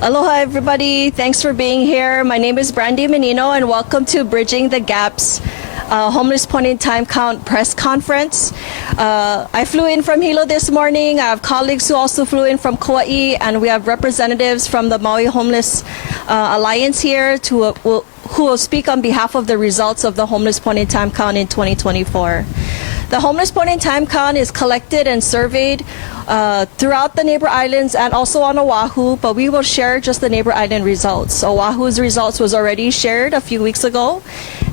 Aloha, everybody. Thanks for being here. My name is Brandy Menino, and welcome to Bridging the Gaps Homeless Point in Time Count press conference. I flew in from Hilo this morning. I have colleagues who also flew in from Kauai, and we have representatives from the Maui Homeless Alliance here who will speak on behalf of the results of the Homeless Point in Time Count in 2024. The Homeless Point in Time Count is collected and surveyed throughout the neighbor islands and also on Oahu, but we will share just the neighbor island results. Oahu's results was already shared a few weeks ago,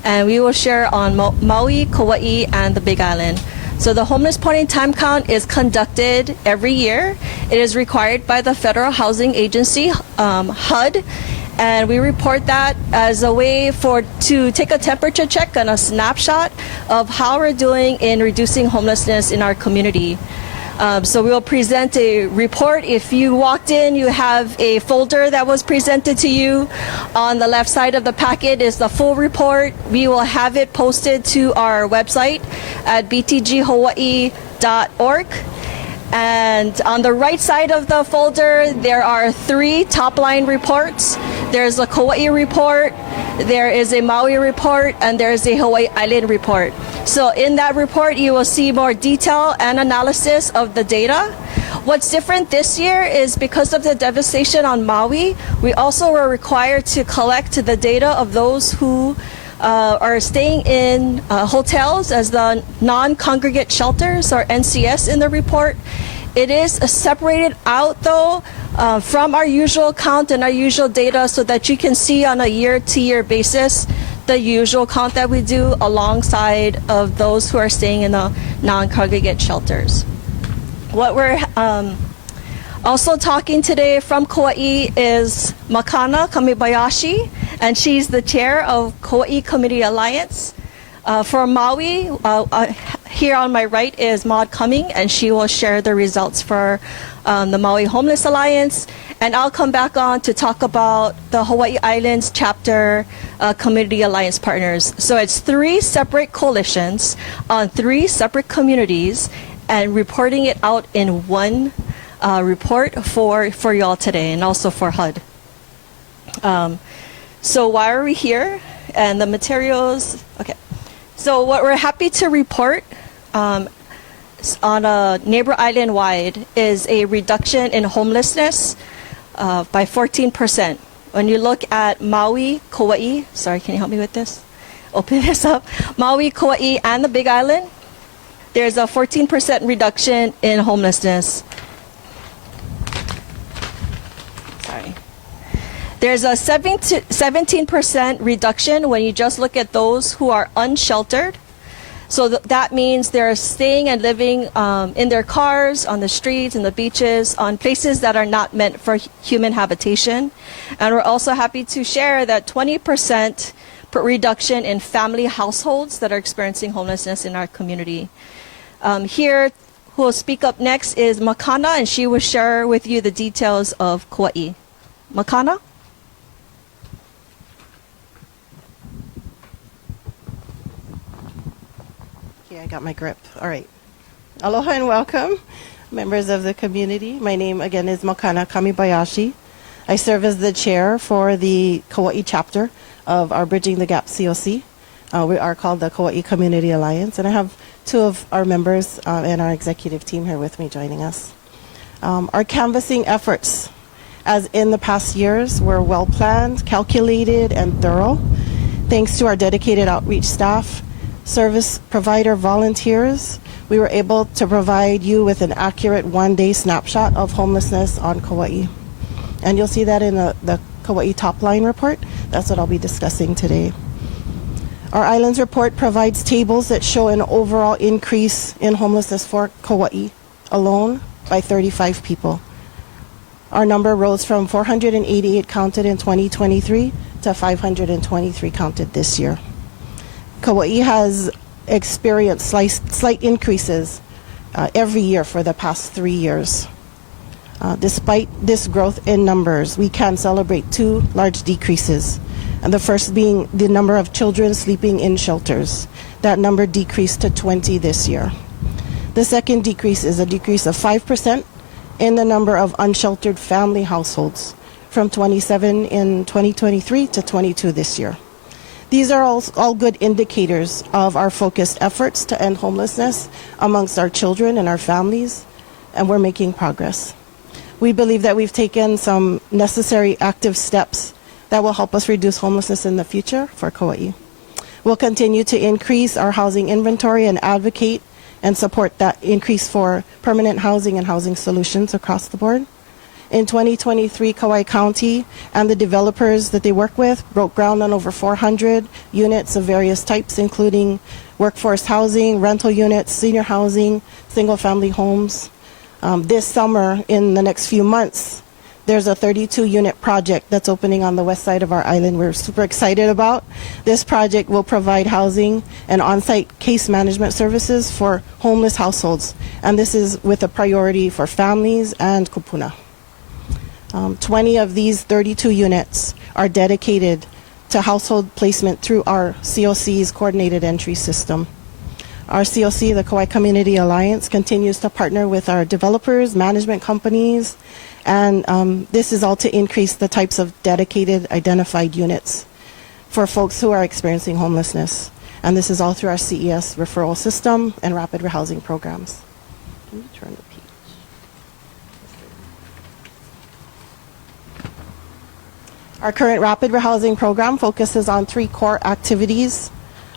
and we will share on Maui, Kauai, and the Big Island. So the Homeless Point in Time Count is conducted every year. It is required by the Federal Housing Agency, HUD, and we report that as a way to take a temperature check and a snapshot of how we're doing in reducing homelessness in our community. So we will present a report. If you walked in, you have a folder that was presented to you. On the left side of the packet is the full report. We will have it posted to our website at btghawaii.org. And on the right side of the folder, there are 3 top-line reports. There's a Kauai report, there is a Maui report, and there is a Hawaii Island report. So in that report, you will see more detail and analysis of the data. What's different this year is because of the devastation on Maui, we also were required to collect the data of those who are staying in hotels as the non-congregate shelters, or NCS, in the report. It is separated out, though, from our usual count and our usual data, so that you can see on a year-to-year basis the usual count that we do alongside of those who are staying in the non-congregate shelters. What we're also talking today from Kauai is Makana Kamibayashi, and she's the chair of Kauai Community Alliance. For Maui, here on my right is Maud Cumming, and she will share the results for the Maui Homeless Alliance. And I'll come back on to talk about the Hawaii Islands chapter Community Alliance partners. So it's 3 separate coalitions on 3 separate communities, and reporting it out in one report for y'all today, and also for HUD. So why are we here? And the materials, okay. So what we're happy to report on a neighbor island wide is a reduction in homelessness by 14%. When you look at Maui, Kauai, sorry, can you help me with this? Open this up. Maui, Kauai, and the Big Island, there's a 14% reduction in homelessness. There's a 17% reduction when you just look at those who are unsheltered. So that means they're staying and living in their cars, on the streets, in the beaches, on places that are not meant for human habitation. And we're also happy to share that 20% reduction in family households that are experiencing homelessness in our community. Here, who will speak up next is Makana, and she will share with you the details of Kauai. Makana? I got my grip. All right. Aloha and welcome, members of the community. My name, again, is Makana Kamibayashi. I serve as the chair for the Kauai chapter of our Bridging the Gap COC. We are called the Kauai Community Alliance, and I have 2 of our members and our executive team here with me joining us. Our canvassing efforts, as in the past years, were well planned, calculated, and thorough. Thanks to our dedicated outreach staff, service provider volunteers, we were able to provide you with an accurate 1-day snapshot of homelessness on Kauai. And you'll see that in the Kauai top line report. That's what I'll be discussing today. Our Islands report provides tables that show an overall increase in homelessness for Kauai alone by 35 people. Our number rose from 488 counted in 2023 to 523 counted this year. Kauai has experienced slight increases every year for the past 3 years. Despite this growth in numbers, we can celebrate 2 large decreases. And the first being the number of children sleeping in shelters. That number decreased to 20 this year. The second decrease is a decrease of 5% in the number of unsheltered family households from 27 in 2023 to 22 this year. These are all good indicators of our focused efforts to end homelessness amongst our children and our families, and we're making progress. We believe that we've taken some necessary active steps that will help us reduce homelessness in the future for Kauai. We'll continue to increase our housing inventory and advocate and support that increase for permanent housing and housing solutions across the board. In 2023, Kauai County and the developers that they work with broke ground on over 400 units of various types, including workforce housing, rental units, senior housing, single-family homes. This summer, in the next few months, there's a 32-unit project that's opening on the west side of our island we're super excited about. This project will provide housing and on-site case management services for homeless households, and this is with a priority for families and kupuna. 20 of these 32 units are dedicated to household placement through our COC's coordinated entry system. Our COC, the Kauai Community Alliance, continues to partner with our developers, management companies, and this is all to increase the types of dedicated identified units for folks who are experiencing homelessness. And this is all through our CES referral system and rapid rehousing programs. Can you turn the page? Our current rapid rehousing program focuses on 3 core activities: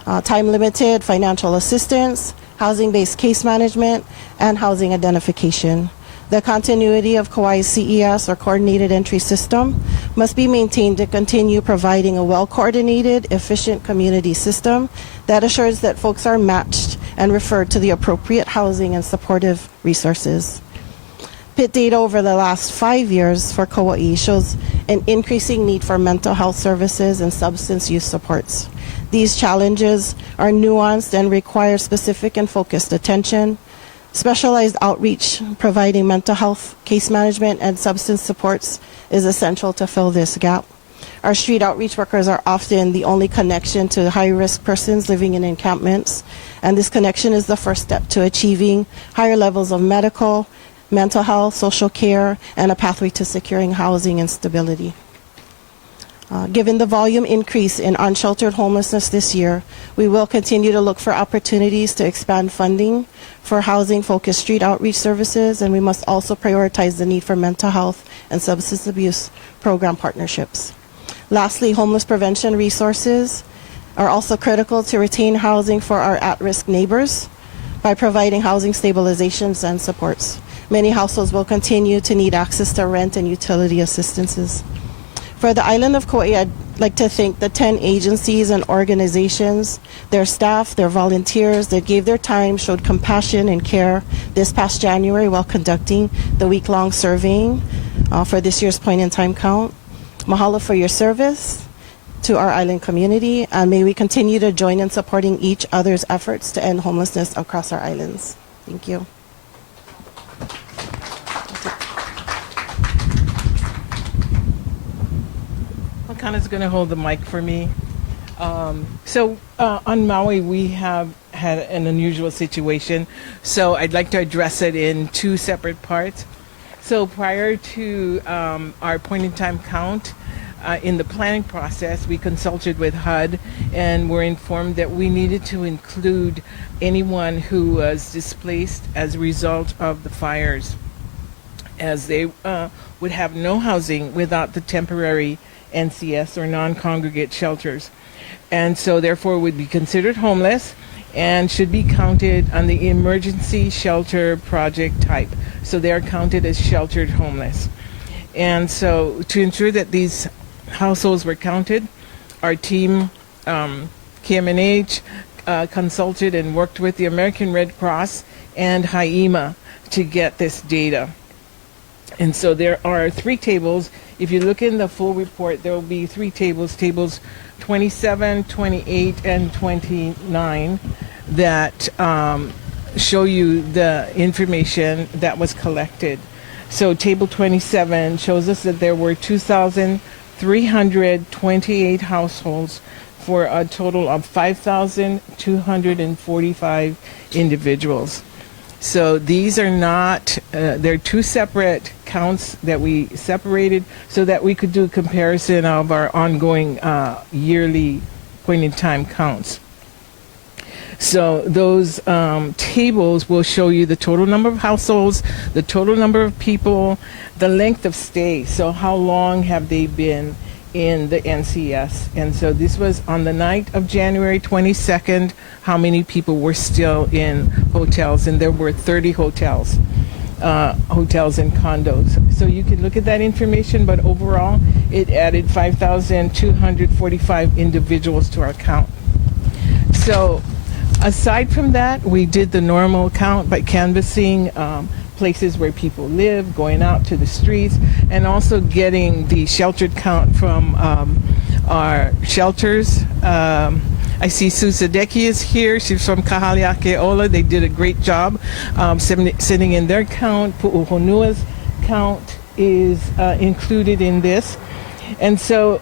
time-limited financial assistance, housing-based case management, and housing identification. The continuity of Kauai's CES, or Coordinated Entry System, must be maintained to continue providing a well-coordinated, efficient community system that assures that folks are matched and referred to the appropriate housing and supportive resources. PIT data over the last 5 years for Kauai shows an increasing need for mental health services and substance use supports. These challenges are nuanced and require specific and focused attention. Specialized outreach providing mental health, case management, and substance supports is essential to fill this gap. Our street outreach workers are often the only connection to high-risk persons living in encampments, and this connection is the first step to achieving higher levels of medical, mental health, social care, and a pathway to securing housing and stability. Given the volume increase in unsheltered homelessness this year, we will continue to look for opportunities to expand funding for housing-focused street outreach services, and we must also prioritize the need for mental health and substance abuse program partnerships. Lastly, homeless prevention resources are also critical to retain housing for our at-risk neighbors by providing housing stabilizations and supports. Many households will continue to need access to rent and utility assistances. For the island of Kauai, I'd like to thank the 10 agencies and organizations, their staff, their volunteers that gave their time, showed compassion and care this past January while conducting the week-long surveying for this year's point-in-time count. Mahalo for your service to our island community, and may we continue to join in supporting each other's efforts to end homelessness across our islands. Thank you. Makana's going to hold the mic for me. On Maui, we have had an unusual situation, so I'd like to address it in 2 separate parts. So prior to our point-in-time count, in the planning process, we consulted with HUD and were informed that we needed to include anyone who was displaced as a result of the fires, as they would have no housing without the temporary NCS, or non-congregate shelters, and so therefore would be considered homeless and should be counted on the emergency shelter project type. So they are counted as sheltered homeless. And so to ensure that these households were counted, our team, KMNH, consulted and worked with the American Red Cross and HIEMA to get this data. And so there are 3 tables. If you look in the full report, there will be 3 tables, tables 27, 28, and 29, that show you the information that was collected. So table 27 shows us that there were 2,328 households for a total of 5,245 individuals. So these are not, they're 2 separate counts that we separated so that we could do a comparison of our ongoing yearly point-in-time counts. So those tables will show you the total number of households, the total number of people, the length of stay. So how long have they been in the NCS? And so this was on the night of January 22nd, how many people were still in hotels. And there were 30 hotels and condos. So you can look at that information, but overall it added 5,245 individuals to our count. So aside from that, we did the normal count by canvassing places where people live, going out to the streets, and also getting the sheltered count from our shelters. I see Sue Sadeki is here. She's from Kahaleakeola. They did a great job sending in their count. Pu'uhonua's count is included in this. And so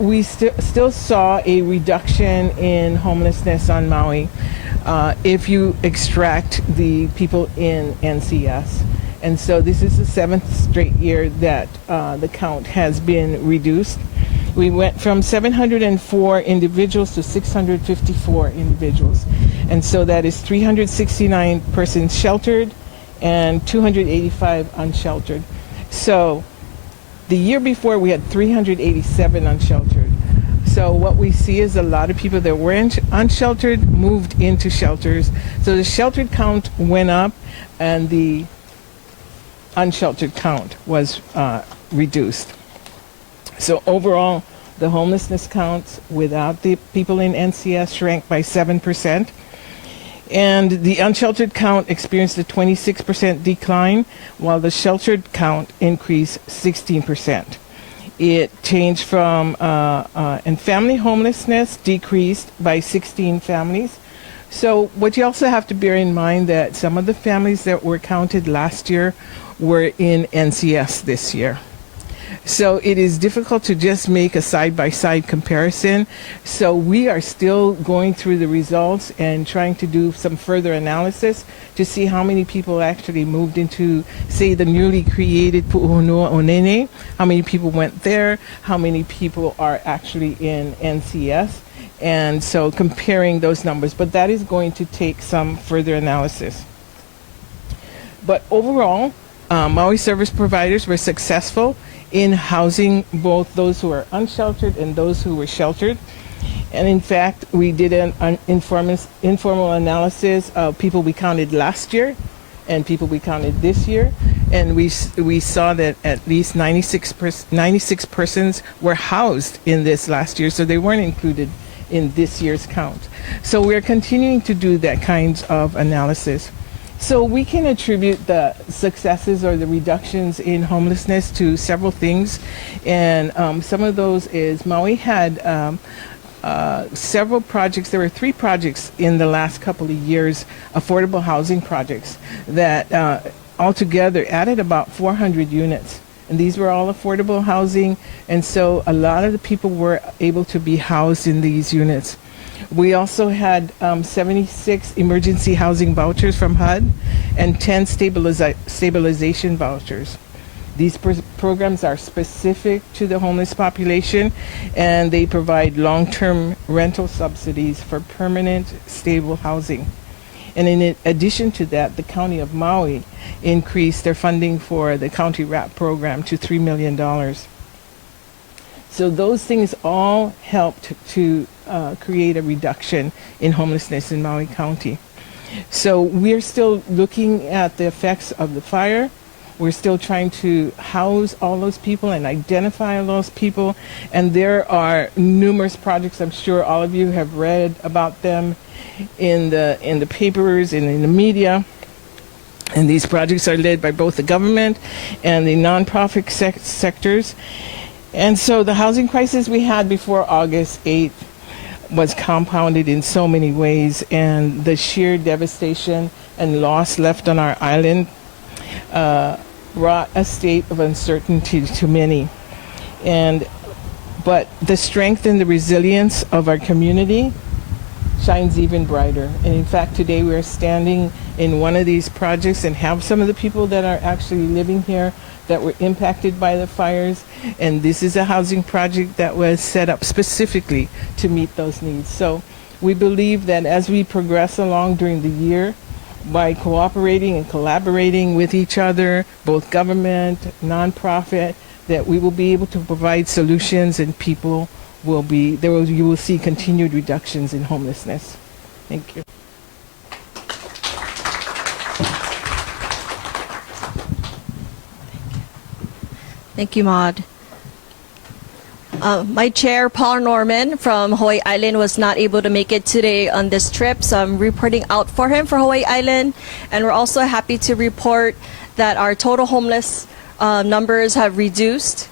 we still saw a reduction in homelessness on Maui if you extract the people in NCS. And so this is the 7th straight year that the count has been reduced. We went from 704 individuals to 654 individuals. And so that is 369 persons sheltered and 285 unsheltered. So the year before we had 387 unsheltered. So what we see is a lot of people that were unsheltered moved into shelters. So the sheltered count went up and the unsheltered count was reduced. So overall, the homelessness counts without the people in NCS shrank by 7%. And the unsheltered count experienced a 26% decline, while the sheltered count increased 16%. It changed from, and family homelessness decreased by 16 families. So what you also have to bear in mind that some of the families that were counted last year were in NCS this year. So it is difficult to just make a side-by-side comparison. So we are still going through the results and trying to do some further analysis to see how many people actually moved into, say, the newly created Pu'uhonua Onene, how many people went there, how many people are actually in NCS. And so comparing those numbers, but that is going to take some further analysis. But overall, Maui service providers were successful in housing both those who are unsheltered and those who were sheltered. And in fact, we did an informal analysis of people we counted last year and people we counted this year. And we saw that at least 96 persons were housed in this last year, so they weren't included in this year's count. So we're continuing to do that kind of analysis. So we can attribute the successes or the reductions in homelessness to several things. And some of those is Maui had several projects. There were 3 projects in the last couple of years, affordable housing projects, that altogether added about 400 units. And these were all affordable housing. And so a lot of the people were able to be housed in these units. We also had 76 emergency housing vouchers from HUD and 10 stabilization vouchers. These programs are specific to the homeless population, and they provide long-term rental subsidies for permanent, stable housing. And in addition to that, the County of Maui increased their funding for the County RAP program to $3 million. So those things all helped to create a reduction in homelessness in Maui County. So we're still looking at the effects of the fire. We're still trying to house all those people and identify all those people. And there are numerous projects. I'm sure all of you have read about them in the papers and in the media. And these projects are led by both the government and the nonprofit sectors. And so the housing crisis we had before August 8th was compounded in so many ways, and the sheer devastation and loss left on our island brought a state of uncertainty to many. But the strength and the resilience of our community shines even brighter. And in fact, today we are standing in one of these projects and have some of the people that are actually living here that were impacted by the fires. And this is a housing project that was set up specifically to meet those needs. So we believe that as we progress along during the year, by cooperating and collaborating with each other, both government, nonprofit, that we will be able to provide solutions, and people will be there. You will see continued reductions in homelessness. Thank you. Thank you, Maud. My chair, Paul Norman from Hawaii Island, was not able to make it today on this trip, so I'm reporting out for him for Hawaii Island. And we're also happy to report that our total homeless numbers have reduced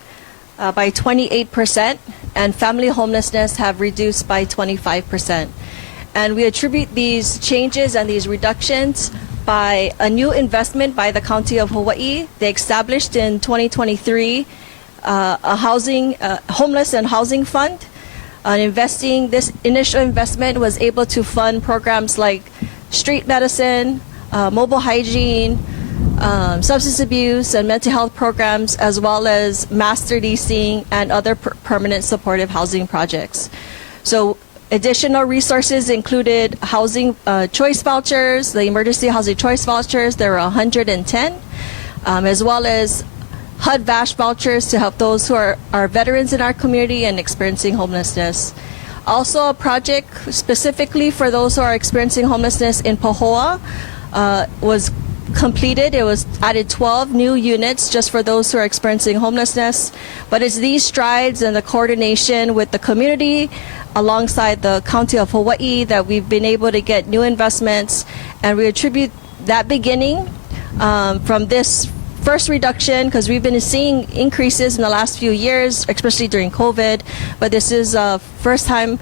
by 28%, and family homelessness have reduced by 25%. And we attribute these changes and these reductions by a new investment by the County of Hawaii. They established in 2023 a homeless and housing fund. This initial investment was able to fund programs like street medicine, mobile hygiene, substance abuse and mental health programs, as well as master leasing and other permanent supportive housing projects. So additional resources included housing choice vouchers, the emergency housing choice vouchers. There were 110, as well as HUD-VASH vouchers to help those who are veterans in our community and experiencing homelessness. Also, a project specifically for those who are experiencing homelessness in Pahoa was completed. It was added 12 new units just for those who are experiencing homelessness. But it's these strides and the coordination with the community alongside the County of Hawaii that we've been able to get new investments, and we attribute that beginning from this first reduction, because we've been seeing increases in the last few years, especially during COVID, but this is first time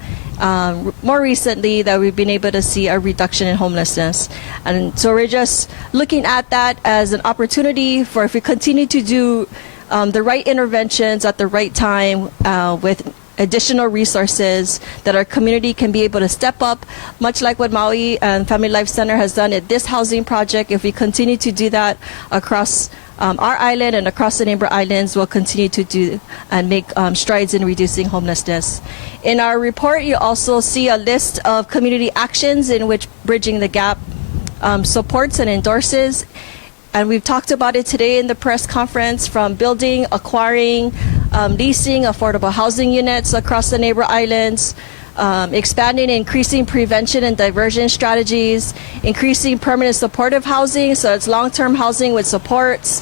more recently that we've been able to see a reduction in homelessness. And so we're just looking at that as an opportunity for, if we continue to do the right interventions at the right time with additional resources, that our community can be able to step up, much like what Maui and Family Life Center has done at this housing project. If we continue to do that across our island and across the neighbor islands, will continue to do and make strides in reducing homelessness. In our report, you also see a list of community actions in which Bridging the Gap supports and endorses. And we've talked about it today in the press conference, from building, acquiring, leasing affordable housing units across the neighbor islands, expanding and increasing prevention and diversion strategies, increasing permanent supportive housing, so it's long-term housing with supports,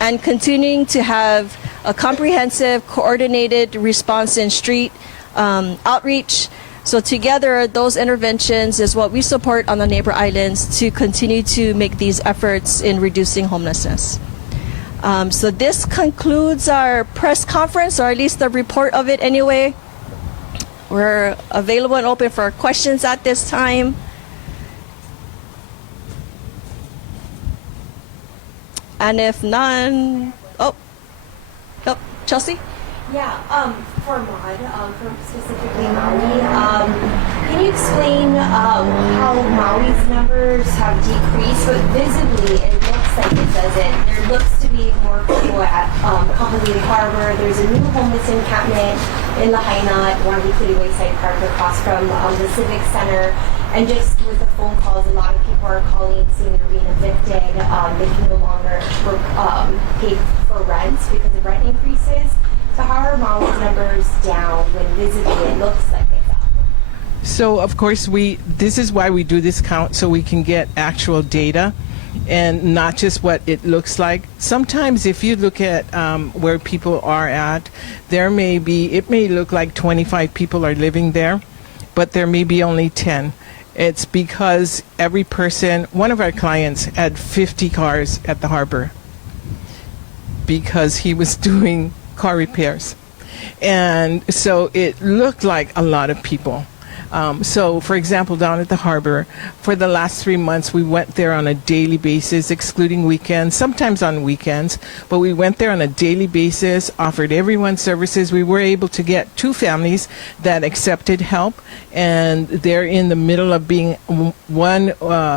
and continuing to have a comprehensive, coordinated response in street outreach. So together, those interventions is what we support on the neighbor islands to continue to make these efforts in reducing homelessness. So this concludes our press conference, or at least the report of it anyway. We're available and open for questions at this time. And if none, Chelsea? Yeah, for Maud, for specifically Maui, can you explain how Maui's numbers have decreased, but visibly it looks like it doesn't. There looks to be more people at Kahului Harbor. There's a new homeless encampment in Lahaina at Waitakere Wayside Park across from the Civic Center. And just with the phone calls, a lot of people are calling saying they're being evicted. They can no longer pay for rent because of rent increases. So how are Maui's numbers down when visibly it looks like it's up? So of course this is why we do this count, so we can get actual data and not just what it looks like. Sometimes if you look at where people are at, it may look like 25 people are living there, but there may be only 10. It's because every person, one of our clients had 50 cars at the harbor because he was doing car repairs. And so it looked like a lot of people. So, for example, down at the harbor, for the last 3 months, we went there on a daily basis, excluding weekends, sometimes on weekends, but we went there on a daily basis, offered everyone services. We were able to get 2 families that accepted help, and they're in the middle of being, one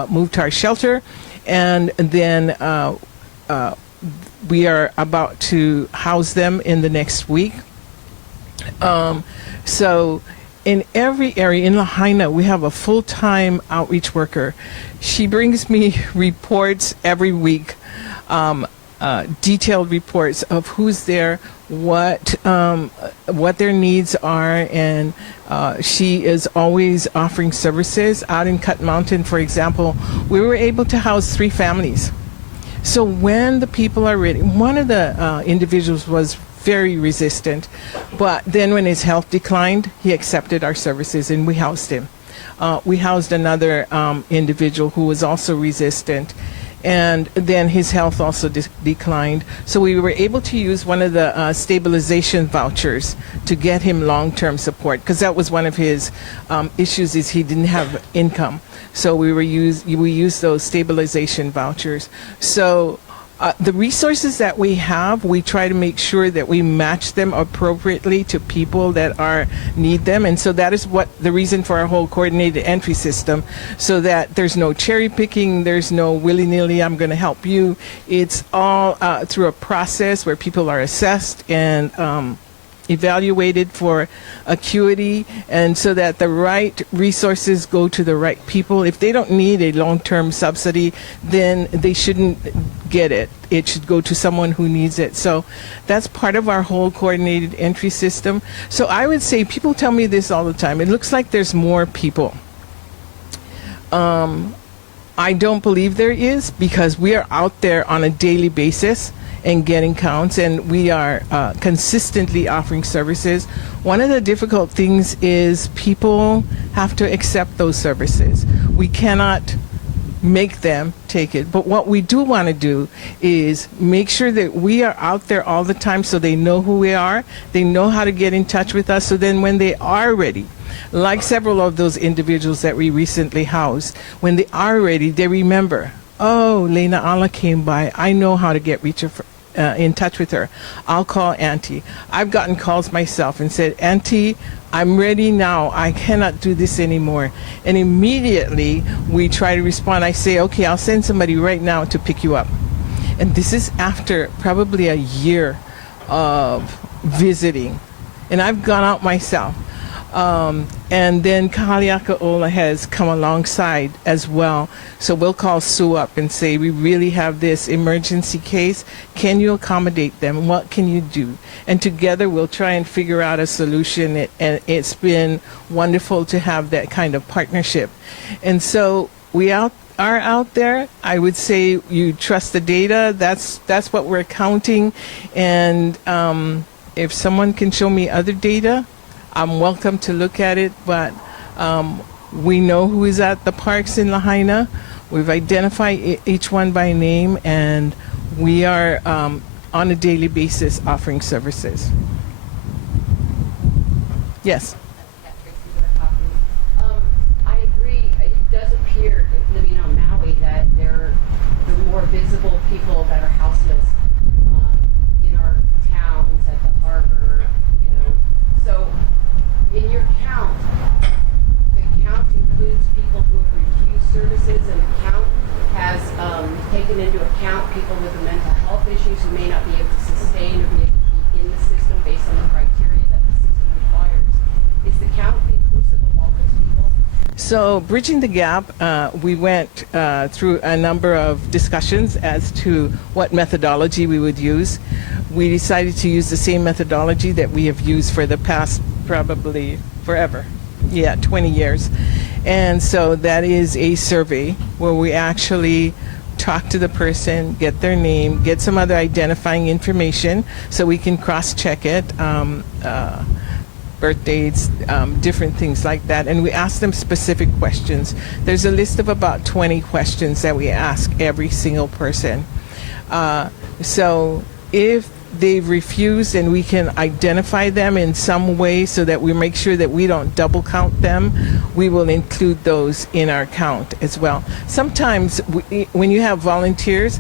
moved to our shelter, and then we are about to house them in the next week. So in every area in Lahaina, we have a full-time outreach worker. She brings me reports every week, detailed reports of who's there, what their needs are, and she is always offering services. Out in Cut Mountain, for example, we were able to house 3 families. So when the people are ready, one of the individuals was very resistant, but then when his health declined, he accepted our services and we housed him. We housed another individual who was also resistant, and then his health also declined. So we were able to use one of the stabilization vouchers to get him long-term support, because that was one of his issues, is he didn't have income. So we used those stabilization vouchers. So the resources that we have, we try to make sure that we match them appropriately to people that need them. And so that is what the reason for our whole coordinated entry system, so that there's no cherry picking, there's no willy-nilly, I'm going to help you. It's all through a process where people are assessed and evaluated for acuity, and so that the right resources go to the right people. If they don't need a long-term subsidy, then they shouldn't get it. It should go to someone who needs it. So that's part of our whole coordinated entry system. So I would say, people tell me this all the time, it looks like there's more people. I don't believe there is, because we are out there on a daily basis and getting counts, and we are consistently offering services. One of the difficult things is people have to accept those services. We cannot make them take it. But what we do want to do is make sure that we are out there all the time, so they know who we are, they know how to get in touch with us, so then when they are ready, like several of those individuals that we recently housed, when they are ready, they remember, oh, Lena Ala came by, I know how to get in touch with her. I'll call Auntie. I've gotten calls myself and said, Auntie, I'm ready now. I cannot do this anymore. And immediately we try to respond. I say, okay, I'll send somebody right now to pick you up. And this is after probably a year of visiting. And I've gone out myself. And then Kahaliaka'ola has come alongside as well. So we'll call Sue up and say, we really have this emergency case. Can you accommodate them? What can you do? And together we'll try and figure out a solution. And it's been wonderful to have that kind of partnership. And so we are out there. I would say you trust the data. That's what we're counting. And if someone can show me other data, I'm welcome to look at it, but we know who is at the parks in Lahaina. We've identified each one by name, and we are on a daily basis offering services. Yes? I agree. It does appear, living on Maui, that there are more visible people that are houseless in our towns, at the harbor, So in your count, the count includes people who have refused services, and the count has taken into account people with mental health issues who may not be able to sustain or be able to be in the system based on the criteria that the system requires. Is the count inclusive of all those people? So, Bridging the Gap, we went through a number of discussions as to what methodology we would use. We decided to use the same methodology that we have used for the past probably forever. 20 years. And so that is a survey where we actually talk to the person, get their name, get some other identifying information so we can cross-check it, birth dates, different things like that. And we ask them specific questions. There's a list of about 20 questions that we ask every single person. So if they've refused and we can identify them in some way so that we make sure that we don't double count them, we will include those in our count as well. Sometimes when you have volunteers,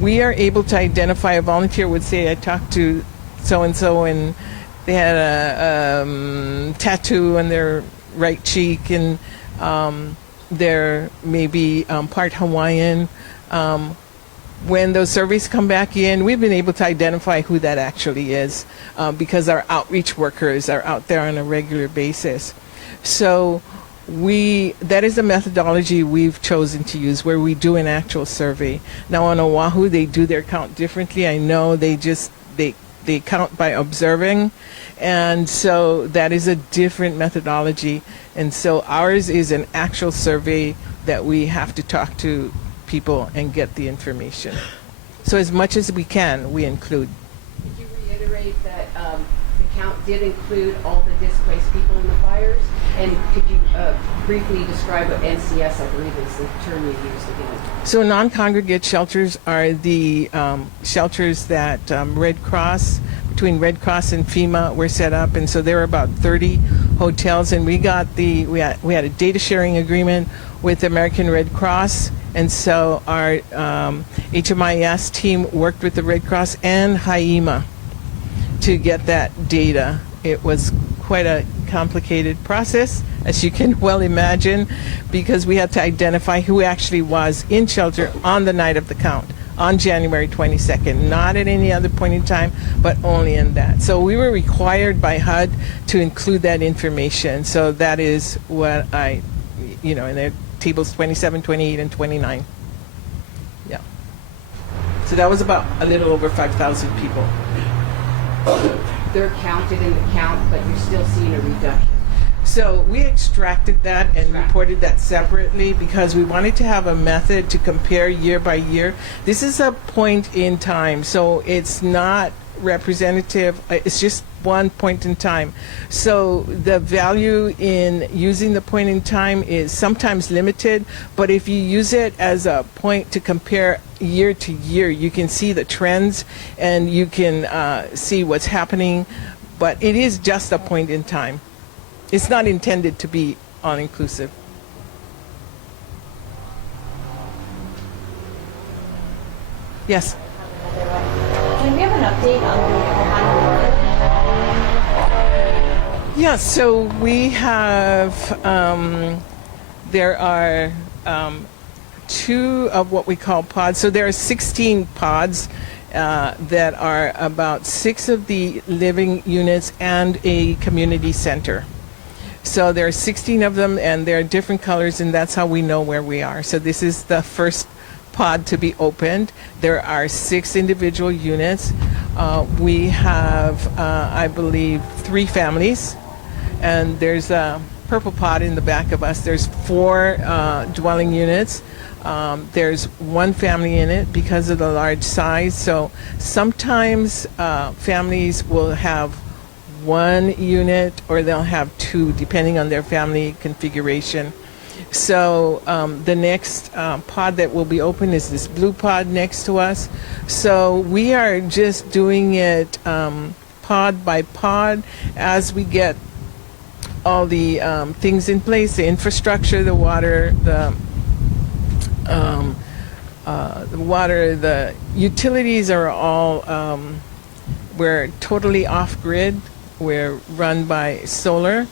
we are able to identify a volunteer would say, I talked to so-and-so and they had a tattoo on their right cheek and they're maybe part Hawaiian. When those surveys come back in, we've been able to identify who that actually is because our outreach workers are out there on a regular basis. So that is a methodology we've chosen to use where we do an actual survey. Now on Oahu, they do their count differently. I know they count by observing, and so that is a different methodology. And so ours is an actual survey that we have to talk to people and get the information. So as much as we can, we include. Could you reiterate that the count did include all the displaced people in the fires? And could you briefly describe what NCS, I believe, is the term you used again? So non-congregate shelters are the shelters that between Red Cross and FEMA were set up, and so there were about 30 hotels, and we had a data sharing agreement with the American Red Cross, and so our HMIS team worked with the Red Cross and HIEMA to get that data. It was quite a complicated process, as you can well imagine, because we had to identify who actually was in shelter on the night of the count, on January 22nd, not at any other point in time, but only in that. So we were required by HUD to include that information. So that is what in their tables 27, 28, and 29. Yeah. So that was about a little over 5,000 people. They're counted in the count, but you're still seeing a reduction. So we extracted that and reported that separately because we wanted to have a method to compare year by year. This is a point in time, so it's not representative. It's just one point in time. So the value in using the point in time is sometimes limited, but if you use it as a point to compare year to year, you can see the trends and you can see what's happening, but it is just a point in time. It's not intended to be all-inclusive. Yes? Can we have an update on the Ohana Yeah, so we have, there are 2 of what we call pods. So there are 16 pods that are about 6 of the living units and a community center. So there are 16 of them, and they're different colors, and that's how we know where we are. So this is the first pod to be opened. There are 6 individual units. We have, I believe, 3 families, and there's a purple pod in the back of us. There's 4 dwelling units. There's 1 family in it because of the large size. So sometimes families will have 1 unit or they'll have 2 depending on their family configuration. So the next pod that will be open is this blue pod next to us. So we are just doing it pod by pod as we get all the things in place, the infrastructure, the water, the utilities are all, we're totally off-grid. We're run by solar.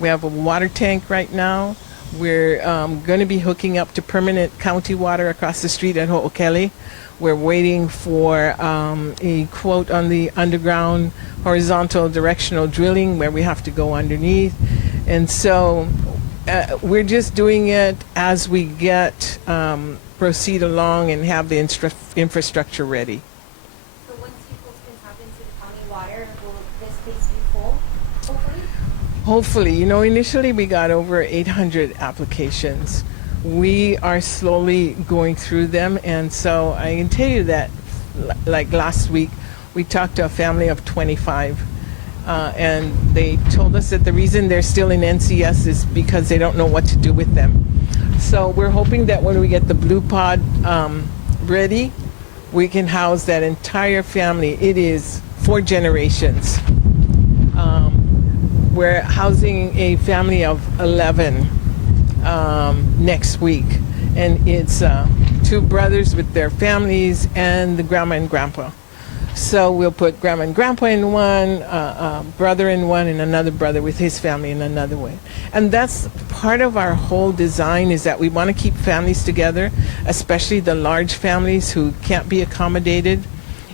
We have a water tank right now. We're going to be hooking up to permanent county water across the street at Ho'okele. We're waiting for a quote on the underground horizontal directional drilling where we have to go underneath. And so we're just doing it as we proceed along and have the infrastructure ready. So once you folks can tap into the county water, will this place be full, hopefully? Hopefully. Initially we got over 800 applications. We are slowly going through them, and so I can tell you that, like last week, we talked to a family of 25, and they told us that the reason they're still in NCS is because they don't know what to do with them. So we're hoping that when we get the blue pod ready, we can house that entire family. It is 4 generations. We're housing a family of 11 next week, and it's 2 brothers with their families and the grandma and grandpa. So we'll put grandma and grandpa in one, brother in one, and another brother with his family in another way. And that's part of our whole design, is that we want to keep families together, especially the large families who can't be accommodated.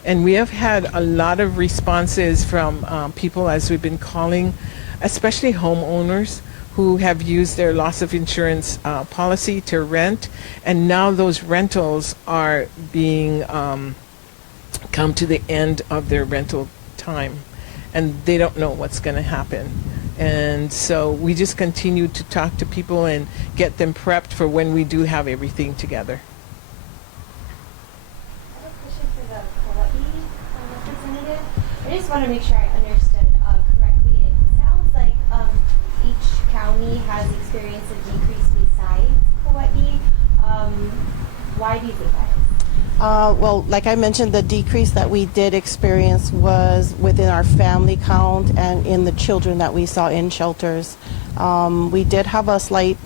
And we have had a lot of responses from people as we've been calling, especially homeowners who have used their loss of insurance policy to rent, and now those rentals are being come to the end of their rental time, and they don't know what's going to happen. And so we just continue to talk to people and get them prepped for when we do have everything together. I have a question for the Kauai representative. I just want to make sure I understood correctly. It sounds like each county has experienced a decrease besides Kauai. Why do you think that is? Well, like I mentioned, the decrease that we did experience was within our family count and in the children that we saw in shelters. We did have a slight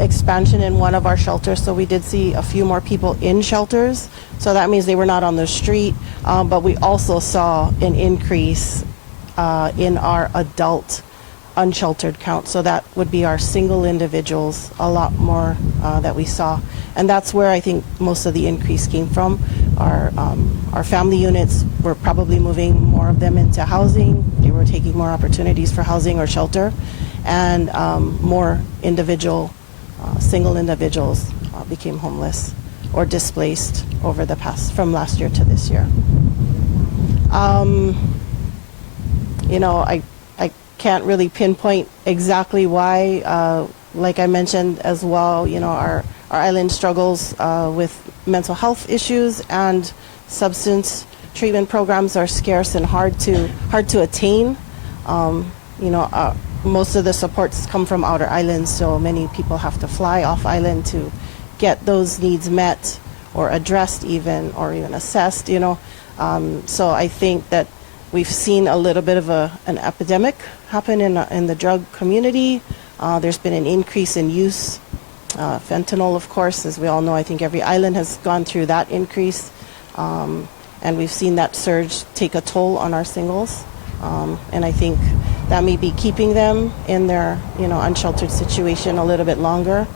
expansion in one of our shelters, so we did see a few more people in shelters. So that means they were not on the street, but we also saw an increase in our adult unsheltered count. So that would be our single individuals, a lot more that we saw. And that's where I think most of the increase came from. Our family units were probably moving more of them into housing. They were taking more opportunities for housing or shelter, and more individual, single individuals became homeless or displaced over the past, from last year to this year. You know, I can't really pinpoint exactly why. Like I mentioned as well, you know, our island struggles with mental health issues, and substance treatment programs are scarce and hard to attain. You know, most of the supports come from outer islands, so many people have to fly off island to get those needs met or addressed, even assessed. You know, so I think that we've seen a little bit of an epidemic happen in the drug community. There's been an increase in use. Fentanyl, of course, as we all know, I think every island has gone through that increase. And we've seen that surge take a toll on our singles. And I think that may be keeping them in their, you know, unsheltered situation a little bit longer.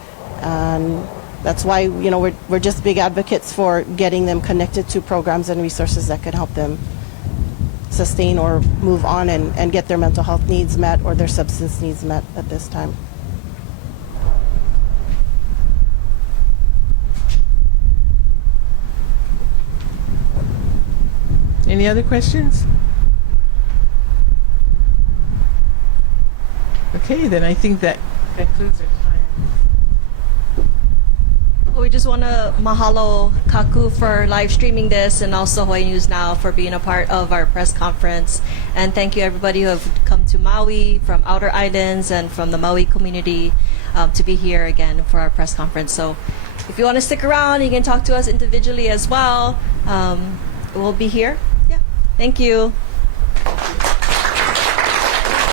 And that's why, you know, we're just big advocates for getting them connected to programs and resources that could help them sustain or move on and get their mental health needs met or their substance needs met at this time. Any other questions? Okay, then I think that concludes our time. We just want to mahalo Kaku for live streaming this, and also Hawaii News Now for being a part of our press conference. And thank you everybody who have come to Maui from outer islands and from the Maui community to be here again for our press conference. So if you want to stick around, you can talk to us individually as well. We'll be here. Yeah. Thank you.